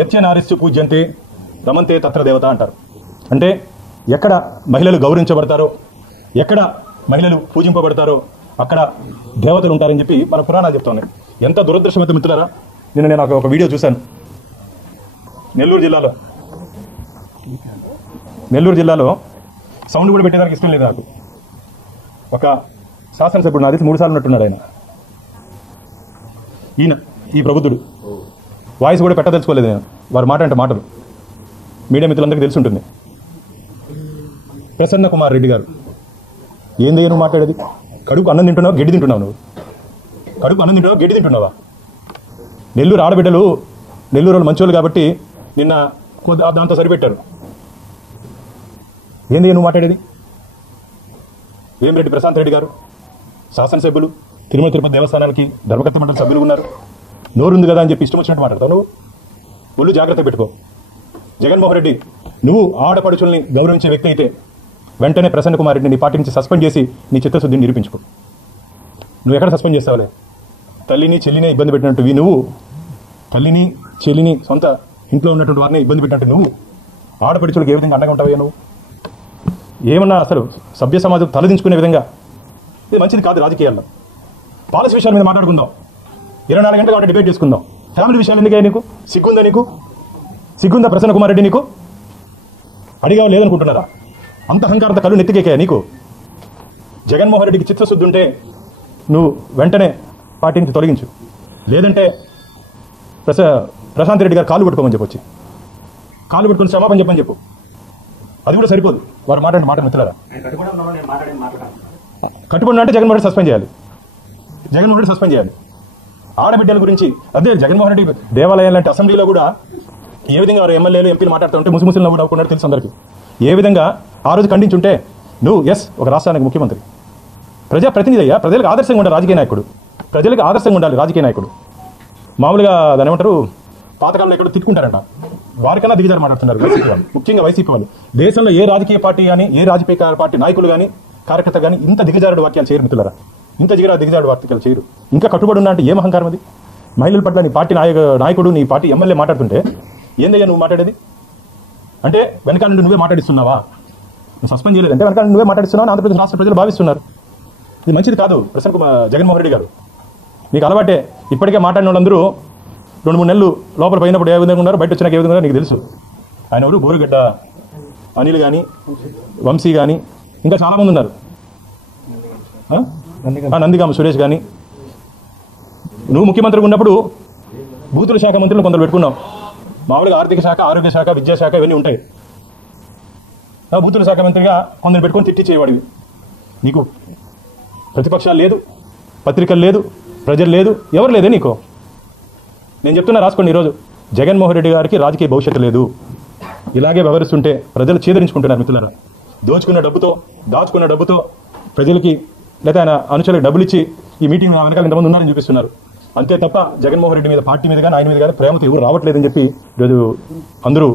యత్య నారిస్సు పూజ్యంతే రమంతే తత్ర దేవత అంటారు. అంటే ఎక్కడ మహిళలు గౌరవించబడతారో, ఎక్కడ మహిళలు పూజింపబడతారో అక్కడ దేవతలు ఉంటారని చెప్పి మన పురాణాలు చెప్తున్నాయి. ఎంత దురదృష్టమైతే మిత్రులారా, నిన్న నేను ఒక వీడియో చూశాను. నెల్లూరు జిల్లాలో సౌండ్ కూడా పెట్టేదానికి ఇష్టం లేదు నాకు. ఒక శాసనసభ్యుడు నాకు తెలిసి 3 సార్లు ఉన్నట్టున్నాడు ఆయన. ఈ ప్రబుద్ధుడు వాయిస్ కూడా పెట్టదలుచుకోలేదు నేను. వారు మాట అంటే మాటలు మీడియా మిత్రులందరికీ తెలిసి ఉంటుంది. ప్రసన్న కుమార్ రెడ్డి గారు ఏంది నువ్వు మాట్లాడేది? కడుపు అన్నం తింటున్నావు, గడ్డి తింటున్నావు. నువ్వు కడుపు అన్నం తింటున్నావు, గడ్డి తింటున్నావా? నెల్లూరు ఆడబిడ్డలు నెల్లూరు వాళ్ళు మంచోళ్ళు కాబట్టి నిన్న దాంతో సరిపెట్టారు. ఏంది నువ్వు మాట్లాడేది? వేమిరెడ్డి ప్రశాంత్ రెడ్డి గారు శాసనసభ్యులు, తిరుమల తిరుపతి దేవస్థానానికి ధర్మకర్త మండలి సభ్యులు ఉన్నారు. నోరుంది కదా అని చెప్పి ఇష్టం వచ్చినట్టు మాట్లాడతావు. నువ్వు ఒళ్ళు జాగ్రత్త పెట్టుకో. జగన్మోహన్ రెడ్డి, నువ్వు ఆడపడుచుల్ని గౌరవించే వ్యక్తి అయితే వెంటనే ప్రసన్న కుమార్ రెడ్డిని నీ పార్టీ నుంచి సస్పెండ్ చేసి నీ చిత్తశుద్ధిని నిరూపించుకో. నువ్వు ఎక్కడ సస్పెండ్ చేస్తావులే? తల్లిని చెల్లినే ఇబ్బంది పెట్టినట్టు నువ్వు, తల్లిని చెల్లిని సొంత ఇంట్లో ఉన్నటువంటి వారిని ఇబ్బంది పెట్టినట్టు నువ్వు ఆడపడుచులకు ఏ విధంగా అండగా ఉంటావయ్యా? నువ్వు ఏమన్నా అసలు సభ్య సమాజం తలదించుకునే విధంగా ఇది మంచిది కాదు. రాజకీయాల్లో పాలసీ విషయాల మీద మాట్లాడుకుందాం, 24 గంటలు కాబట్టి డిబేట్ చేసుకుందాం. ఫ్యామిలీ విషయాలు ఎందుకే? నీకు సిగ్గుందా? సిగ్గుందా ప్రసన్న కుమార్ రెడ్డి? నీకు అడిగా లేదనుకుంటున్నారా? అంత అహంకారంతో కళ్ళు నెత్తికెక్కాయా నీకు? జగన్మోహన్ రెడ్డికి చిత్తశుద్ధి ఉంటే నువ్వు వెంటనే పార్టీ నుంచి తొలగించు, లేదంటే ప్రశాంత్ రెడ్డి గారు కాళ్ళు పట్టుకోమని చెప్పొచ్చి, కాళ్ళు పట్టుకుని క్షమాపణ చెప్పని చెప్పు. అది కూడా సరిపోదు. వారు మాట్లాడిన మాట మిత్రులారా, కట్టుబడి అంటే జగన్మోహన్ రెడ్డి సస్పెండ్ చేయాలి. ఆడబిడ్డల గురించి అదే జగన్మోహన్ రెడ్డి దేవాలయం లాంటి అసెంబ్లీలో కూడా ఏ విధంగా వారు ఎమ్మెల్యేలు ఎంపీలు మాట్లాడుతూ ఉంటే ముసిముసిలు నవ్వు నవ్వుకున్నట్టు తెలుసు అందరికీ. ఏ విధంగా ఆ రోజు ఖండించుంటే నువ్వు ఒక రాష్ట్రానికి ముఖ్యమంత్రి, ప్రజాప్రతినిధి అయ్యా, ప్రజలకు ఆదర్శంగా ఉండాలి రాజకీయ నాయకుడు, ప్రజలకు ఆదర్శంగా ఉండాలి రాజకీయ నాయకుడు. మామూలుగా దాని ఏమంటారు, పాతకాలంలో ఎక్కడో తిట్టుకుంటారంట, వారికన్నా దిగజారు మాట్లాడుతున్నారు వైసీపీ వాళ్ళు, ముఖ్యంగా వైసీపీ వాళ్ళు. దేశంలో ఏ రాజకీయ పార్టీ కానీ, ఏ రాజకీయ పార్టీ నాయకులు కానీ, కార్యకర్త కానీ ఇంత దిగజారుడు వాక్యాలు చేయరు మిత్రులారా. ఇంత దిగజారుడు వాక్యాలు చేయరు. ఇంకా కట్టుబడి ఉన్నా అంటే ఏం అహంకారం అది? మహిళల పట్ల నీ పార్టీ నాయకుడు, నీ పార్టీ ఎమ్మెల్యే మాట్లాడుతుంటే ఏందయ్యా నువ్వు మాట్లాడేది? అంటే వెనకాల నుండి నువ్వే మాట్లాడిస్తున్నావా? నువ్వు సస్పెండ్ చేయలేదు అంటే వెనకాల నువ్వే మాట్లాడిస్తున్నావు ఆంధ్రప్రదేశ్ రాష్ట్ర ప్రజలు భావిస్తున్నారు. ఇది మంచిది కాదు. జగన్మోహన్ రెడ్డి గారు నీకు అలవాటే. ఇప్పటికే మాట్లాడిన వాళ్ళందరూ 2-3 నెలలు లోపల పోయినప్పుడు ఏ విధంగా ఉన్నారు, బయట వచ్చినాక ఏ విధంగా నీకు తెలుసు. ఆయన ఎవరు, బోరుగడ్డ అనిల్ కానీ, వంశీ కానీ, ఇంకా చాలామంది ఉన్నారు, నందిగామ సురేష్ కానీ. నువ్వు ముఖ్యమంత్రిగా ఉన్నప్పుడు బూతుల శాఖ మంత్రులు కొందరు పెట్టుకున్నావు. మామూలుగా ఆర్థిక శాఖ, ఆరోగ్య శాఖ, విద్యాశాఖ ఇవన్నీ ఉంటాయి. బూతుల శాఖ మంత్రిగా కొందరు పెట్టుకొని తిట్టించేవాడివి. నీకు ప్రతిపక్షాలు లేదు, పత్రికలు లేదు, ప్రజలు లేదు, ఎవరు లేదే నీకు. నేను చెప్తున్నా రాసుకోండి. ఈరోజు జగన్మోహన్ రెడ్డి గారికి రాజకీయ భవిష్యత్తు లేదు. ఇలాగే వ్యవహరిస్తుంటే ప్రజలు చేదరించుకుంటున్నారు మిత్రులారా. దాచుకున్న డబ్బుతో ప్రజలకి లేదా ఆయన అనుచరులకు డబ్బులు ఇచ్చి ఈ మీటింగ్ వెనకాల ఇంతమంది ఉన్నారని చూపిస్తున్నారు. అంతే తప్ప జగన్మోహన్ రెడ్డి మీద, పార్టీ మీద కానీ, ఆయన మీద కానీ ప్రేమతో ఎవరు రావట్లేదని చెప్పి ఈరోజు అందరూ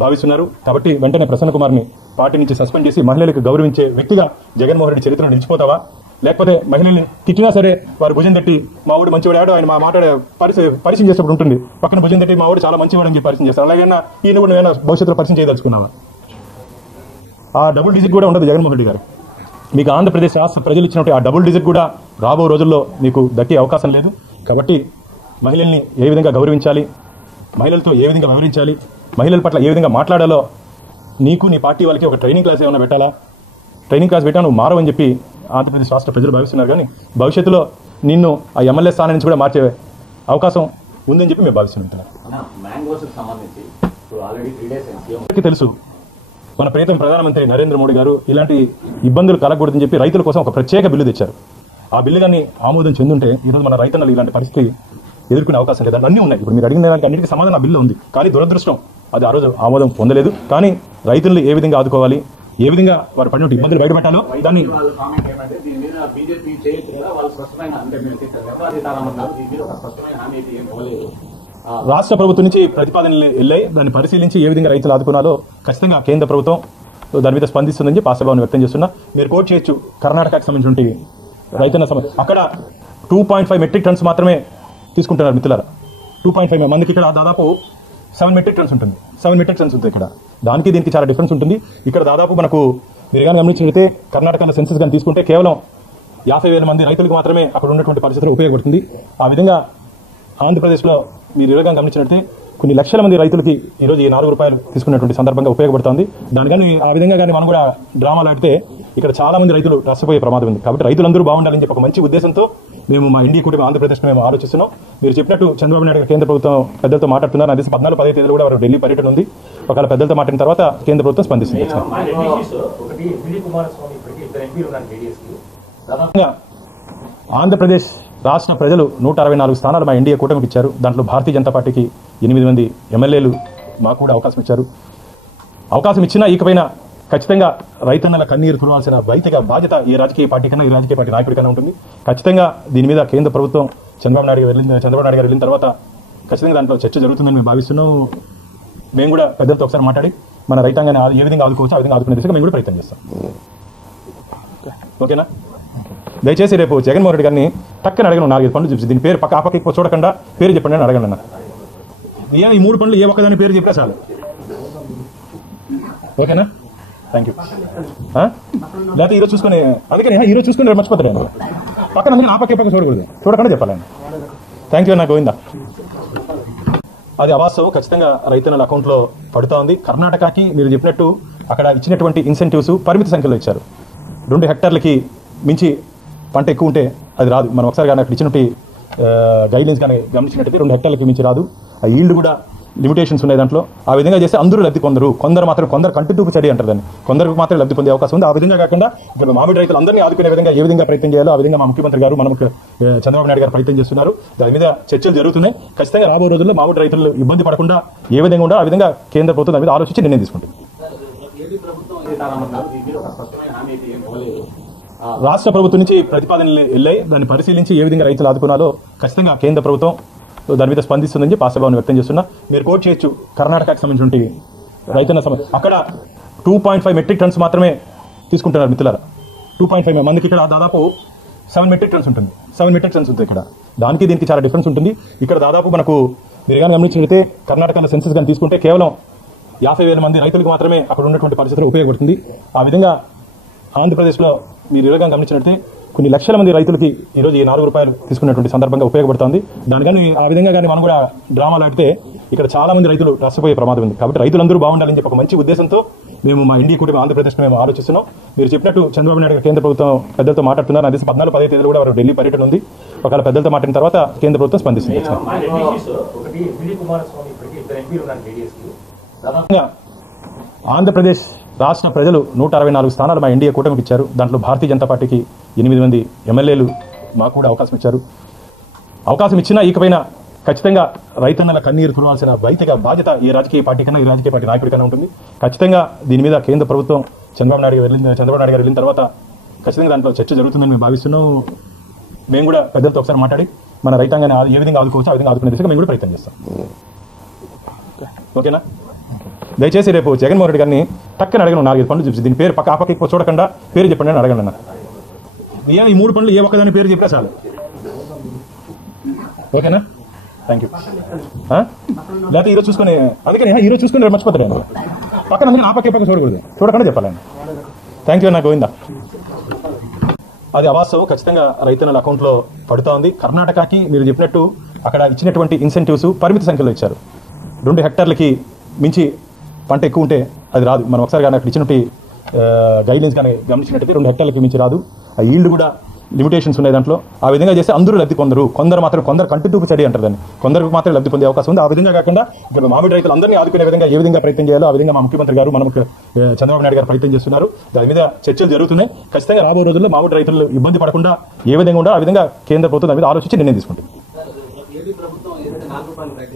భావిస్తున్నారు. కాబట్టి వెంటనే ప్రసన్న కుమార్ని పార్టీ నుంచి సస్పెండ్ చేసి మహిళలకు గౌరవించే వ్యక్తిగా జగన్మోహన్ రెడ్డి చరిత్రను నిలిచిపోతావా? లేకపోతే మహిళల్ని తిట్టినా సరే వారు భుజం తట్టి మా ఊడు మంచివాడు, ఆయన మా మాట్లాడే పరిచయం చేసేప్పుడు ఉంటుంది, పక్కన భుజం తట్టి మా ఊడు చాలా మంచివాడు అని చెప్పి పరిచయం చేస్తారు. అలాగైనా ఈ నువ్వేనా భవిష్యత్తులో పరిచయం చేయదలుచుకున్నావా? ఆ డబుల్ డిజిట్ కూడా ఉండదు జగన్మోహన్ రెడ్డి గారు. మీకు ఆంధ్రప్రదేశ్ రాష్ట్ర ప్రజలు ఇచ్చినట్టు ఆ డబుల్ డిజిట్ కూడా రాబో రోజుల్లో మీకు దక్కే అవకాశం లేదు. కాబట్టి మహిళల్ని ఏ విధంగా గౌరవించాలి, మహిళలతో ఏ విధంగా వ్యవహరించాలి, మహిళల పట్ల ఏ విధంగా మాట్లాడాలో నీకు నీ పార్టీ వాళ్ళకి ఒక ట్రైనింగ్ క్లాస్ ఏమైనా పెట్టాలా? ట్రైనింగ్ క్లాస్ పెట్టా నువ్వు మారవని చెప్పి ఆంధ్రప్రదేశ్ రాష్ట్ర ప్రజలు భావిస్తున్నారు. కానీ భవిష్యత్తులో నిన్ను ఆ ఎమ్మెల్యే స్థానం నుంచి కూడా మార్చే అవకాశం ఉందని చెప్పి మేము భావిస్తున్నాం. తెలుసు మన ప్రియతమ ప్రధానమంత్రి నరేంద్ర మోడీ గారు ఇలాంటి ఇబ్బందులు కలగకూడదని చెప్పి రైతుల కోసం ఒక ప్రత్యేక బిల్లు తెచ్చారు. ఆ బిల్లు కానీ ఆమోదం చెందుంటే ఈరోజు మన రైతన్నలు ఇలాంటి పరిస్థితి ఎదుర్కొనే అవకాశం లేదు. అన్నీ ఉన్నాయి. ఇప్పుడు మీరు అడిగిన దానికి అన్నిటికీ సమాధానం ఆ బిల్లు ఉంది. కానీ దురదృష్టం అది ఆ రోజు ఆమోదం పొందలేదు. కానీ రైతులను ఏ విధంగా ఆదుకోవాలి, ఏ విధంగా వారు పడిన ఇబ్బందులు బయటపెట్టాలో దాన్ని రాష్ట్ర ప్రభుత్వం నుంచి ప్రతిపాదనలు వెళ్ళాయి. దాన్ని పరిశీలించి ఏ విధంగా రైతులు ఆదుకున్నాలో ఖచ్చితంగా కేంద్ర ప్రభుత్వం దాని మీద స్పందిస్తుందని చెప్పి ఆశాభావం వ్యక్తం చేస్తున్నా. మీరు కోట్ చేయొచ్చు కర్ణాటకకు సంబంధించిన రైతన్న సమస్య. అక్కడ 2.5 మెట్రిక్ టన్స్ మాత్రమే తీసుకుంటున్నారు మిత్రులారా. 2.5 మందికి ఇక్కడ దాదాపు 7 మెట్రిక్ టన్స్ ఉంటుంది. 7 మెట్రిక్ టన్స్ ఉంటుంది ఇక్కడ. దానికి దీనికి చాలా డిఫరెన్స్ ఉంటుంది. ఇక్కడ దాదాపు మనకు మీరు కానీ గమనించినట్లయితే కర్ణాటకలో సెన్సస్ కానీ తీసుకుంటే కేవలం 50,000 మంది రైతులకు మాత్రమే అక్కడ ఉన్నటువంటి పరిస్థితులు ఉపయోగపడుతుంది. ఆ విధంగా ఆంధ్రప్రదేశ్లో మీరు ఈరోజు గమనించినట్లయితే కొన్ని లక్షల మంది రైతులకి ఈరోజు ఈ ₹4 తీసుకున్నటువంటి సందర్భంగా ఉపయోగపడుతుంది. దాని కానీ ఆ విధంగా కానీ మనం కూడా డ్రామాలు ఆడితే ఇక్కడ చాలా మంది రైతులు నష్టపోయే ప్రమాదం ఉంది. కాబట్టి రైతులందరూ బాగుండాలని చెప్పి ఒక మంచి ఉద్దేశంతో మేము మా ఎన్డీఏ కూటమి ఆంధ్రప్రదేశ్లో మేము ఆలోచిస్తున్నాం. మీరు చెప్పినట్టు చంద్రబాబు నాయుడు గారు కేంద్ర ప్రభుత్వం పెద్దలతో మాట్లాడుతున్నారు. అది 14-15 తేదీలో కూడా వారు ఢిల్లీ పర్యటన ఉంది. ఒకవేళ పెద్దలతో మాట్లాడిన తర్వాత కేంద్ర ప్రభుత్వం స్పందిస్తుంది. ఆంధ్రప్రదేశ్ రాష్ట్ర ప్రజలు 164 స్థానాలు మా ఎన్డీఏ కూటమికి ఇచ్చారు. దాంట్లో భారతీయ జనతా పార్టీకి 8 మంది ఎమ్మెల్యేలు మాకు కూడా అవకాశం ఇచ్చారు. అవకాశం ఇచ్చినా ఇకపైన ఖచ్చితంగా రైతన్నల కన్నీరు తుడవాల్సిన వైతిక బాధ్యత ఏ రాజకీయ పార్టీ కన్నా ఈ రాజకీయ పార్టీ నాయకుడికన్నా ఉంటుంది. ఖచ్చితంగా దీని మీద కేంద్ర ప్రభుత్వం చంద్రబాబు నాయుడు గారు వెళ్ళిన తర్వాత ఖచ్చితంగా దాంట్లో చర్చ జరుగుతుందని మేము భావిస్తున్నాం. మేము కూడా పెద్దలతో ఒకసారి మాట్లాడి మన రైతాంగాన్ని ఏ విధంగా ఆదుకోవచ్చు ఆ విధంగా ఆదుకునే దిశగా మేము కూడా ప్రయత్నం చేస్తాం. ఓకేనా? దయచేసి రేపు జగన్మోహన్ రెడ్డి గారిని టక్కని అడగను 4-5 పనులు చూసి దీని పేరు పక్క ఎక్కువ చూడకుండా పేరు చెప్పండి అని అడగండి అన్న. ఈ 3 పనులు ఏ ఒక్కదాని పేరు చెప్పినా చాలు. ఓకేనా? Thank you. లేకపోతే ఈరోజు చూసుకుని అందుకని ఈరోజు చూసుకుని రేపు మర్చిపోతాను పక్కన అందుకని ఆ పక్క చూడకూడదు చూడకుండా చెప్పాలండి. థ్యాంక్ యూ అన్న గోవిందా. అది అవాస్తవం. ఖచ్చితంగా రైతన్నల అకౌంట్లో పడుతూ ఉంది. కర్ణాటకకి మీరు చెప్పినట్టు అక్కడ ఇచ్చినటువంటి ఇన్సెంటివ్స్ పరిమిత సంఖ్యలో ఇచ్చారు. 2 హెక్టార్లకి మించి పంట ఎక్కువ ఉంటే అది రాదు. మనం ఒకసారి కానీ అక్కడ ఇచ్చినట్టు గైడ్లైన్స్ కానీ గమనించినట్టయితే 2 హెక్టార్లకి మించి రాదు. ఆ ఈల్డ్ కూడా లిమిటేషన్స్ ఉన్నాయి దాంట్లో. ఆ విధంగా చేస్తే అందరూ లబ్ధి పొందరు. కొందరు కంటితూపు చడి అంటారు దాన్ని. కొందరికి మాత్రం లబ్ధి పొందే అవకాశం ఉంది. ఆ విధంగా కాకుండా ఇక్కడ మామిడి రైతులు అందరినీ ఆదుకునే విధంగా ఏ విధంగా ప్రయత్నం చేయాలో ఆ విధంగా మా ముఖ్యమంత్రి గారు మనకు చంద్రబాబు నాయుడు గారు ప్రయత్నం చేస్తున్నారు. దాని మీద చర్చలు జరుగుతున్నాయి. ఖచ్చితంగా రాబోయే రోజుల్లో మామిడి రైతులు ఇబ్బంది పడకుండా ఏ విధంగా ఉండాలో ఆ విధంగా కేంద్ర ప్రభుత్వం దాని మీద ఆలోచించి నిర్ణయం తీసుకుంటుంది. రాష్ట్ర ప్రభుత్వం నుంచి ప్రతిపాదనలు వెళ్ళాయి. దాన్ని పరిశీలించి ఏ విధంగా రైతులు ఆదుకున్నాలో ఖచ్చితంగా కేంద్ర ప్రభుత్వం దాని మీద స్పందిస్తుందని చెప్పి ఆశాభావం వ్యక్తం చేస్తున్నా. మీరు కోట్ చేయొచ్చు కర్ణాటకకు సంబంధించి రైతన్న అక్కడ 2.5 మెట్రిక్ టన్స్ మాత్రమే తీసుకుంటున్నారు మిత్రులారా. 2.5 మందికి ఇక్కడ దాదాపు 7 మెట్రిక్ టన్స్ ఉంటుంది. 7 మెట్రిక్ టన్స్ ఉంటుంది ఇక్కడ. దానికి దీనికి చాలా డిఫరెన్స్ ఉంటుంది. ఇక్కడ దాదాపు మనకు మీరు కానీ గమనించినట్లయితే కర్ణాటకలో సెన్సస్ కానీ తీసుకుంటే కేవలం 50,000 మంది రైతులకు మాత్రమే అక్కడ ఉన్నటువంటి పరిస్థితులు ఉపయోగపడుతుంది. ఆ విధంగా ఆంధ్రప్రదేశ్లో మీరు ఈరోజు గమనించినట్లయితే కొన్ని లక్షల మంది రైతులకి ఈరోజు ఈ ₹4 తీసుకున్నటువంటి సందర్భంగా ఉపయోగపడుతుంది. దాని కానీ ఆ విధంగా కానీ మనం కూడా డ్రామాలు ఆడితే ఇక్కడ చాలా మంది రైతులు నష్టపోయే ప్రమాదం ఉంది. కాబట్టి రైతులందరూ బాగుండాలని చెప్పి ఒక మంచి ఉద్దేశంతో మేము మా ఎన్డీఏ కూటమి ఆంధ్రప్రదేశ్లో మేము ఆలోచిస్తున్నాం. మీరు చెప్పినట్టు చంద్రబాబు నాయుడు కేంద్ర ప్రభుత్వం పెద్దలతో మాట్లాడుతున్నారు. అది 14-15 తేదీలో కూడా వారు ఢిల్లీ పర్యటన ఉంది. ఒకవేళ పెద్దలతో మాట్లాడిన తర్వాత కేంద్ర ప్రభుత్వం స్పందిస్తుంది. ఆంధ్రప్రదేశ్ రాష్ట్ర ప్రజలు 164 స్థానాలు మా ఎన్డీఏ కూటమికి ఇచ్చారు. దాంట్లో భారతీయ జనతా పార్టీకి 8 మంది ఎమ్మెల్యేలు మాకు కూడా అవకాశం ఇచ్చారు. అవకాశం ఇచ్చినా ఇకపైన ఖచ్చితంగా రైతన్నల కన్నీరు తుడవాల్సిన వైతిక బాధ్యత ఏ రాజకీయ పార్టీ కన్నా ఈ రాజకీయ పార్టీ నాయకుడికన్నా ఉంటుంది. ఖచ్చితంగా దీని మీద కేంద్ర ప్రభుత్వం చంద్రబాబు నాయుడు గారు వెళ్ళిన తర్వాత ఖచ్చితంగా దాంట్లో చర్చ జరుగుతుందని మేము భావిస్తున్నాం. మేము కూడా పెద్దలతో ఒకసారి మాట్లాడి మన రైతాంగాన్ని ఏ విధంగా ఆదుకోవచ్చు ఆ విధంగా ఆదుకునే దిశగా మేము కూడా ప్రయత్నం చేస్తాం. ఓకేనా? దయచేసి రేపు జగన్మోహన్ రెడ్డి గారిని టక్కని అడగను 4-5 పనులు చూసి దీని పేరు పక్క ఎక్కువ చూడకుండా పేరు చెప్పండి అని అడగండి అన్న. ఈ 3 పనులు ఏ ఒక్కదాని పేరు చెప్పినా చాలు. ఓకేనా? Thank you. లేకపోతే ఈరోజు చూసుకుని అందుకని ఈరోజు చూసుకుని రేపు మర్చిపోతాను పక్కన అందుకని ఆ పక్క చూడకూడదు చూడకుండా చెప్పాలండి. థ్యాంక్ యూ అన్న గోవిందా. అది అవాస్తవం. ఖచ్చితంగా రైతన్నల అకౌంట్లో పడుతూ ఉంది. కర్ణాటకకి మీరు చెప్పినట్టు అక్కడ ఇచ్చినటువంటి ఇన్సెంటివ్స్ పరిమిత సంఖ్యలో ఇచ్చారు. 2 హెక్టార్లకి మించి పంట ఎక్కువ ఉంటే అది రాదు. మనం ఒకసారి కానీ అక్కడ ఇచ్చినట్టు గైడ్లైన్స్ కానీ గమనించినట్టయితే 2 హెక్టార్లకి మించి రాదు. ఆ ఈల్డ్ కూడా లిమిటేషన్స్ ఉన్నాయి దాంట్లో. ఆ విధంగా చేస్తే అందరూ లబ్ధి పొందరు. కొందరు కంటితూపు చడి అంటారు దాన్ని. కొందరికి మాత్రం లబ్ధి పొందే అవకాశం ఉంది. ఆ విధంగా కాకుండా ఇక్కడ మామిడి రైతులు అందరినీ ఆదుకునే విధంగా ఏ విధంగా ప్రయత్నం చేయాలో ఆ విధంగా మా ముఖ్యమంత్రి గారు మనకు చంద్రబాబు నాయుడు గారు ప్రయత్నం చేస్తున్నారు. దాని మీద చర్చలు జరుగుతున్నాయి. ఖచ్చితంగా రాబోయే రోజుల్లో మామిడి రైతులు ఇబ్బంది పడకుండా ఏ విధంగా ఉండాలో ఆ విధంగా కేంద్ర ప్రభుత్వం దాని మీద ఆలోచించి నిర్ణయం తీసుకుంటుంది.